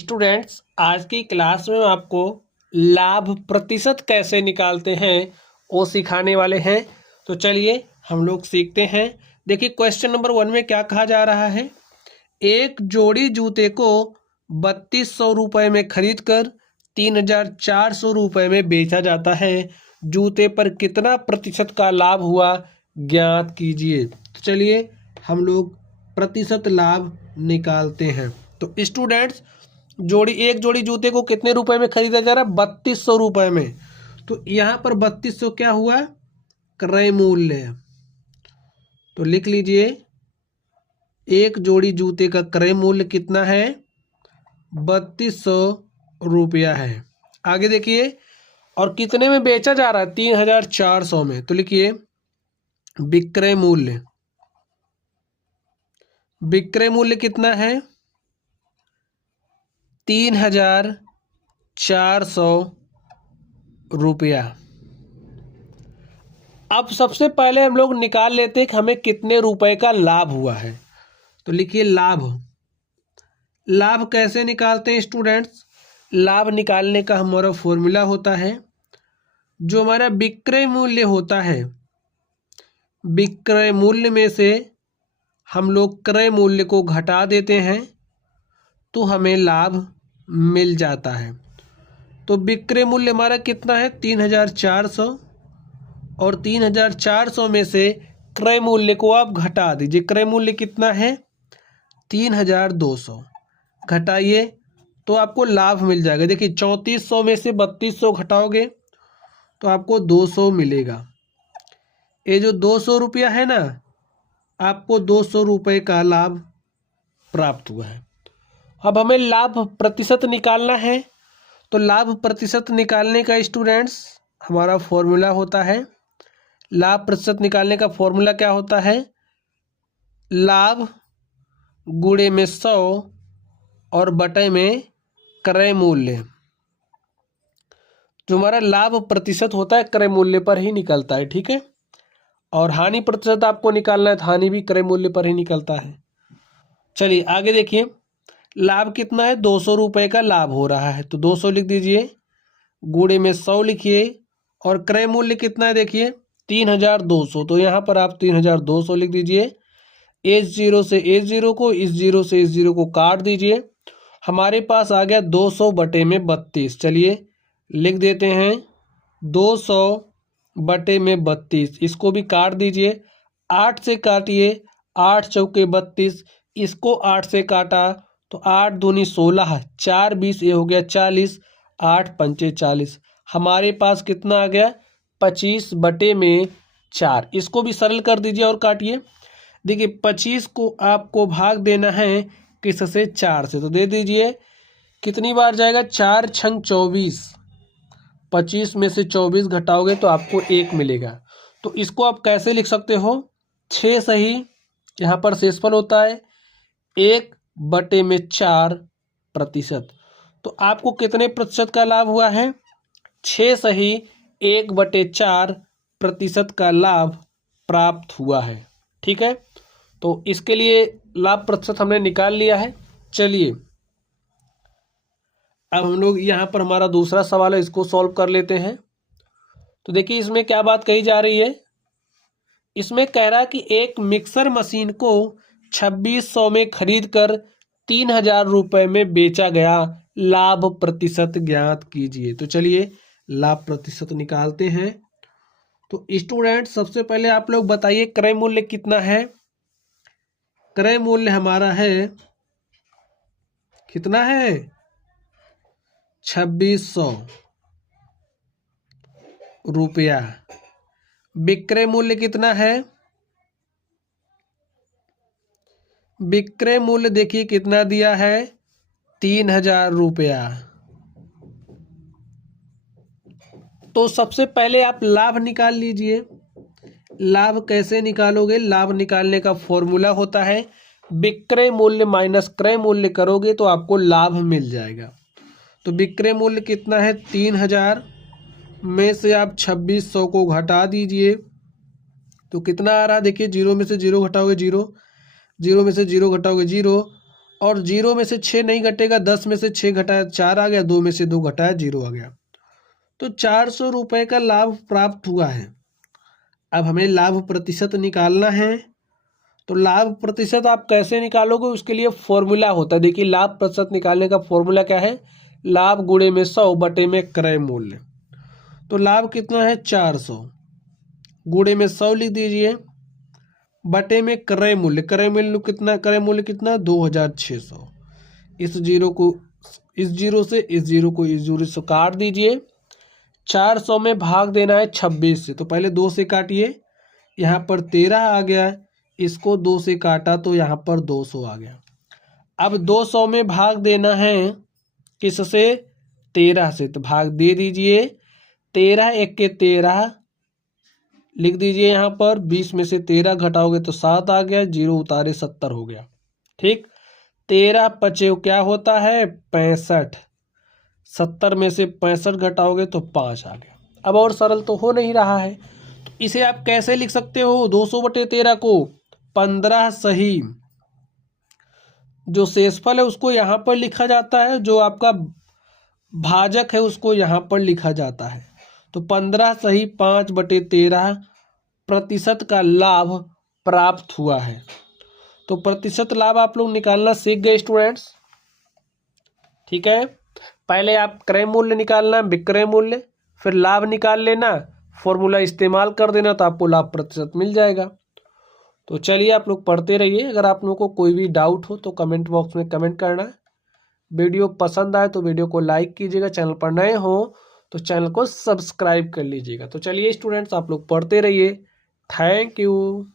Students, आज की class में आपको लाभ प्रतिशत कैसे निकालते हैं वो सिखाने वाले हैं। तो चलिए हम लोग सीखते हैं। देखिए क्वेश्चन नंबर 1 में क्या कहा जा रहा है। एक जोड़ी जूते को 3200 रुपये में खरीद कर 3400 रुपये में बेचा जाता है। जूते पर कितना प्रतिशत का लाभ हुआ ज्ञात कीजिए। तो चलिए हम लोग प्रतिशत लाभ निकालते हैं। तो स्टूडेंट्स, एक जोड़ी जूते को कितने रुपए में खरीदा जा रहा है? 3200 रुपये में। तो यहाँ पर 3200 क्या हुआ? क्रय मूल्य। तो लिख लीजिए, एक जोड़ी जूते का क्रय मूल्य कितना है? 3200 रुपया है। आगे देखिए, और कितने में बेचा जा रहा है? 3400 में। तो लिखिए विक्रय मूल्य। विक्रय मूल्य कितना है? 3400 रुपया। अब सबसे पहले हम लोग निकाल लेते हैं कि हमें कितने रुपए का लाभ हुआ है। तो लिखिए लाभ। लाभ कैसे निकालते हैं स्टूडेंट्स? लाभ निकालने का हमारा फॉर्मूला होता है, जो हमारा विक्रय मूल्य होता है, विक्रय मूल्य में से हम लोग क्रय मूल्य को घटा देते हैं तो हमें लाभ मिल जाता है। तो विक्रय मूल्य हमारा कितना है? 3400, और 3400 में से क्रय मूल्य को आप घटा दीजिए। क्रय मूल्य कितना है? 3200। घटाइए तो आपको लाभ मिल जाएगा। देखिए 3400 में से 3200 घटाओगे तो आपको 200 मिलेगा। ये जो 200 रुपया है ना, आपको 200 रुपये का लाभ प्राप्त हुआ है। अब हमें लाभ प्रतिशत निकालना है। तो लाभ प्रतिशत निकालने का स्टूडेंट्स हमारा फॉर्मूला होता है, लाभ प्रतिशत निकालने का फॉर्मूला क्या होता है? लाभ गुणे में 100 और बटे में क्रय मूल्य। जो हमारा लाभ प्रतिशत होता है क्रय मूल्य पर ही निकलता है, ठीक है। और हानि प्रतिशत आपको निकालना है तो हानि भी क्रय मूल्य पर ही निकलता है। चलिए आगे देखिए, लाभ कितना है? 200 रुपये का लाभ हो रहा है। तो 200 लिख दीजिए, गुणे में 100 लिखिए, और क्रय मूल्य कितना है? देखिए 3200। तो यहाँ पर आप 3200 लिख दीजिए। H0 से H0 को, इस जीरो से इस जीरो को काट दीजिए। हमारे पास आ गया 200 बटे में 32। चलिए लिख देते हैं 200 बटे में 32। इसको भी काट दीजिए, 8 से काटिए, 8 चौके 32। इसको 8 से काटा तो 8 दूनी 16, 4 20, ये हो गया 40, 8 पंचे 40। हमारे पास कितना आ गया? 25 बटे में 4। इसको भी सरल कर दीजिए और काटिए। देखिए 25 को आपको भाग देना है किससे? 4 से। तो दे दीजिए, कितनी बार जाएगा? 4 छंग 24। 25 में से 24 घटाओगे तो आपको 1 मिलेगा। तो इसको आप कैसे लिख सकते हो? 6 सही, यहाँ पर शेषफल होता है 1 बटे में 4 प्रतिशत। तो आपको कितने प्रतिशत का लाभ हुआ है? 6 सही 1 बटे 4 प्रतिशत का लाभ प्राप्त हुआ है, ठीक है। तो इसके लिए लाभ प्रतिशत हमने निकाल लिया है। चलिए अब हम लोग यहाँ पर हमारा दूसरा सवाल है, इसको सॉल्व कर लेते हैं। तो देखिए इसमें क्या बात कही जा रही है। इसमें कह रहा है कि एक मिक्सर मशीन को 2600 में खरीद कर 3000 रुपये में बेचा गया, लाभ प्रतिशत ज्ञात कीजिए। तो चलिए लाभ प्रतिशत निकालते हैं। तो स्टूडेंट सबसे पहले आप लोग बताइए क्रय मूल्य कितना है? क्रय मूल्य हमारा है, कितना है? 2600 रुपया। विक्रय मूल्य कितना है? विक्रय मूल्य देखिए कितना दिया है? 3000 रुपया। तो सबसे पहले आप लाभ निकाल लीजिए। लाभ कैसे निकालोगे? लाभ निकालने का फॉर्मूला होता है, विक्रय मूल्य माइनस क्रय मूल्य करोगे तो आपको लाभ मिल जाएगा। तो विक्रय मूल्य कितना है? 3000 में से आप 2600 को घटा दीजिए तो कितना आ रहा है? देखिए जीरो में से जीरो घटाओगे जीरो, जीरो में से जीरो घटाओगे जीरो, और 0 में से 6 नहीं घटेगा, 10 में से 6 घटाया 4 आ गया, 2 में से 2 घटाया 0 आ गया। तो 400 रुपये का लाभ प्राप्त हुआ है। अब हमें लाभ प्रतिशत निकालना है। तो लाभ प्रतिशत आप कैसे निकालोगे, उसके लिए फॉर्मूला होता है। देखिए लाभ प्रतिशत निकालने का फॉर्मूला क्या है, लाभ गुणे में 100 बटे में क्रय मूल्य। तो लाभ कितना है 400, गुणे में 100 लिख दीजिए, बटे में क्रय मूल्य। क्रय मूल्य कितना, क्रय मूल्य कितना 2600। इस जीरो को इस जीरो से, इस जीरो को इस जीरो से काट दीजिए। 400 में भाग देना है 26 से, तो पहले 2 से काटिए, यहाँ पर 13 आ गया। इसको 2 से काटा तो यहाँ पर 200 आ गया। अब 200 में भाग देना है किससे, 13 से, तो भाग दे दीजिए। 13 एक के 13 लिख दीजिए यहाँ पर। 20 में से 13 घटाओगे तो 7 आ गया, 0 उतारे 70 हो गया। ठीक, 13 पचे क्या होता है 65, 70 में से 65 घटाओगे तो 5 आ गया। अब और सरल तो हो नहीं रहा है, तो इसे आप कैसे लिख सकते हो, 200 बटे 13 को 15 सही, जो शेषफल है उसको यहाँ पर लिखा जाता है, जो आपका भाजक है उसको यहाँ पर लिखा जाता है। तो 15 सही 5 बटे 13 प्रतिशत का लाभ प्राप्त हुआ है। तो प्रतिशत लाभ आप लोग निकालना सीख गए स्टूडेंट्स। ठीक है, पहले आप क्रय मूल्य निकालना, विक्रय मूल्य, फिर लाभ निकाल लेना, फॉर्मूला इस्तेमाल कर देना, तो आपको लाभ प्रतिशत मिल जाएगा। तो चलिए आप लोग पढ़ते रहिए। अगर आप लोगों को कोई भी डाउट हो तो कमेंट बॉक्स में कमेंट करना। वीडियो पसंद आए तो वीडियो को लाइक कीजिएगा, चैनल पर नए हो तो चैनल को सब्सक्राइब कर लीजिएगा। तो चलिए स्टूडेंट्स आप लोग पढ़ते रहिए। Thank you.